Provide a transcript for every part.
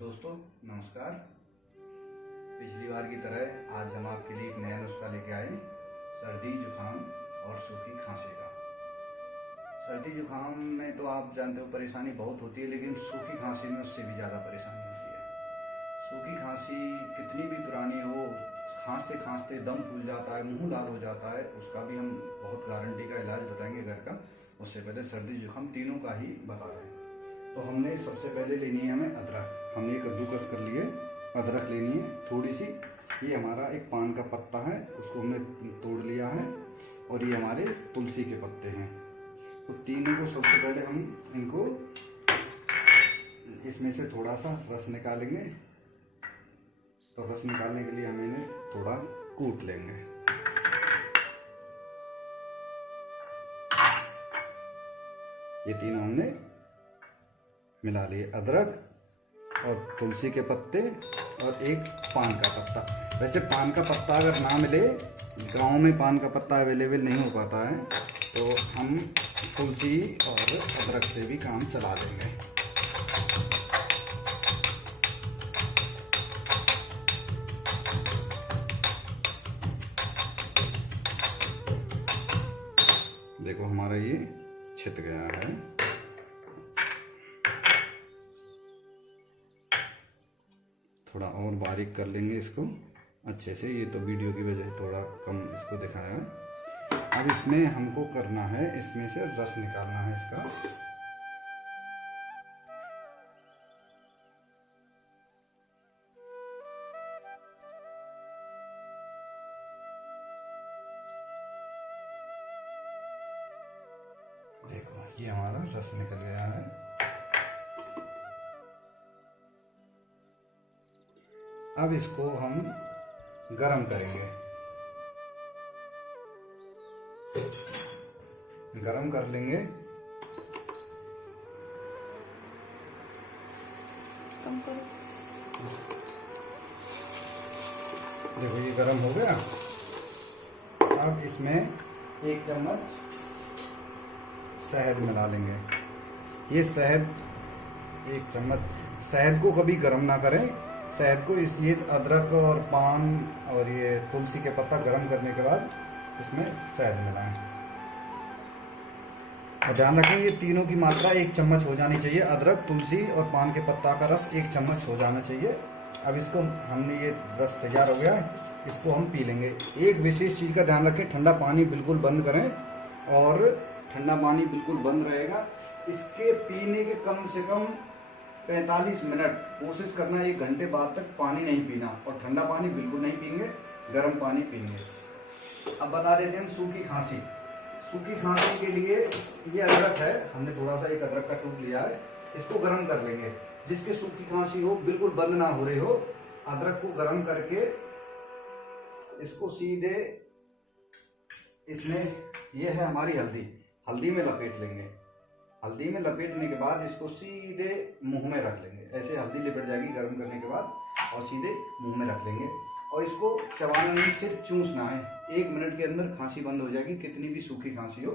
दोस्तों नमस्कार। पिछली बार की तरह आज हम आपके लिए एक नया नुस्खा लेके आए, सर्दी जुकाम और सूखी खांसी का। सर्दी जुकाम में तो आप जानते हो परेशानी बहुत होती है, लेकिन सूखी खांसी में उससे भी ज़्यादा परेशानी होती है। सूखी खांसी कितनी भी पुरानी हो, खांसते खांसते दम फूल जाता है, मुंह लाल हो जाता है, उसका भी हम बहुत गारंटी का इलाज बताएंगे घर का। उससे पहले सर्दी जुकाम तीनों का ही बता रहे हैं। तो हमने सबसे पहले लेनी है हमें अदरक। हमने कद्दूकस कर लिए, अदरक लेनी है थोड़ी सी। ये हमारा एक पान का पत्ता है, उसको हमने तोड़ लिया है, और ये हमारे तुलसी के पत्ते हैं। तो तीनों को सबसे पहले हम इनको इसमें से थोड़ा सा रस निकालेंगे। तो रस निकालने के लिए हम इन्हें थोड़ा कूट लेंगे। ये तीनों हमने मिला लिए, अदरक और तुलसी के पत्ते और एक पान का पत्ता। वैसे पान का पत्ता अगर ना मिले, गांव में पान का पत्ता अवेलेबल नहीं हो पाता है, तो हम तुलसी और अदरक से भी काम चला लेंगे। देखो हमारा ये छित गया है। थोड़ा और बारीक कर लेंगे इसको अच्छे से। ये तो वीडियो की वजह से थोड़ा कम इसको दिखाया है। अब इसमें हमको करना है, इसमें से रस निकालना है इसका। देखो ये हमारा रस निकल गया है। अब इसको हम गरम करेंगे। गरम कर लेंगे। कम करो। देखो ये गरम हो गया। अब इसमें एक चम्मच शहद मिला लेंगे। ये शहद, एक चम्मच शहद को कभी गरम ना करें। शहद को ये अदरक और पान और ये तुलसी के पत्ता गरम करने के बाद इसमें शहद मिलाएं। और ध्यान रखें ये तीनों की मात्रा एक चम्मच हो जानी चाहिए। अदरक, तुलसी और पान के पत्ता का रस एक चम्मच हो जाना चाहिए। अब इसको हमने, ये रस तैयार हो गया है, इसको हम पी लेंगे। एक विशेष चीज़ का ध्यान रखें, ठंडा पानी बिल्कुल बंद करें, और ठंडा पानी बिल्कुल बंद रहेगा। इसके पीने के कम से कम 45 मिनट कोशिश करना, 1 घंटे बाद तक पानी नहीं पीना, और ठंडा पानी बिल्कुल नहीं पीएंगे, गर्म पानी पीएंगे। अब बता देते हैं हम सूखी खांसी। सूखी खांसी के लिए ये अदरक है, हमने थोड़ा सा एक अदरक का टुकड़ा लिया है, इसको गर्म कर लेंगे। जिसके सूखी खांसी हो, बिल्कुल बंद ना हो रही हो, अदरक को गर्म करके इसको सीधे इसमें, ये है हमारी हल्दी, हल्दी में लपेट लेंगे। हल्दी में लपेटने के बाद इसको सीधे मुंह में रख लेंगे। ऐसे हल्दी लिपट जाएगी गर्म करने के बाद, और सीधे मुंह में रख लेंगे। और इसको चबाना नहीं, सिर्फ चूसना है। 1 मिनट के अंदर खांसी बंद हो जाएगी, कितनी भी सूखी खांसी हो।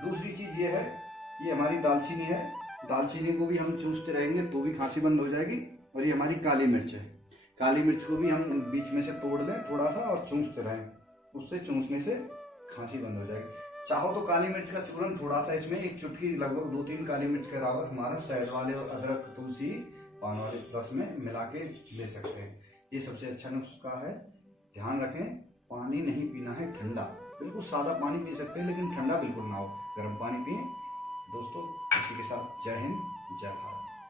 दूसरी चीज़ ये है, ये हमारी दालचीनी है। दालचीनी को भी हम चूसते रहेंगे तो भी खांसी बंद हो जाएगी। और ये हमारी काली मिर्च है। काली मिर्च को भी हम बीच में से तोड़ लें थोड़ा सा, और चूसते रहें, उससे चूसने से खांसी बंद हो जाएगी। चाहो तो काली मिर्च का चूरन थोड़ा सा, इसमें एक चुटकी, लगभग 2-3 काली मिर्च के बराबर हमारा शहद वाले और अदरक, तुलसी, पान वाले रस में मिला के ले सकते हैं। ये सबसे अच्छा नुस्खा है। ध्यान रखें, पानी नहीं पीना है ठंडा। बिल्कुल सादा पानी पी सकते हैं, लेकिन ठंडा बिल्कुल ना हो, गर्म पानी पिए। दोस्तों इसी के साथ जय हिंद, जय भारत।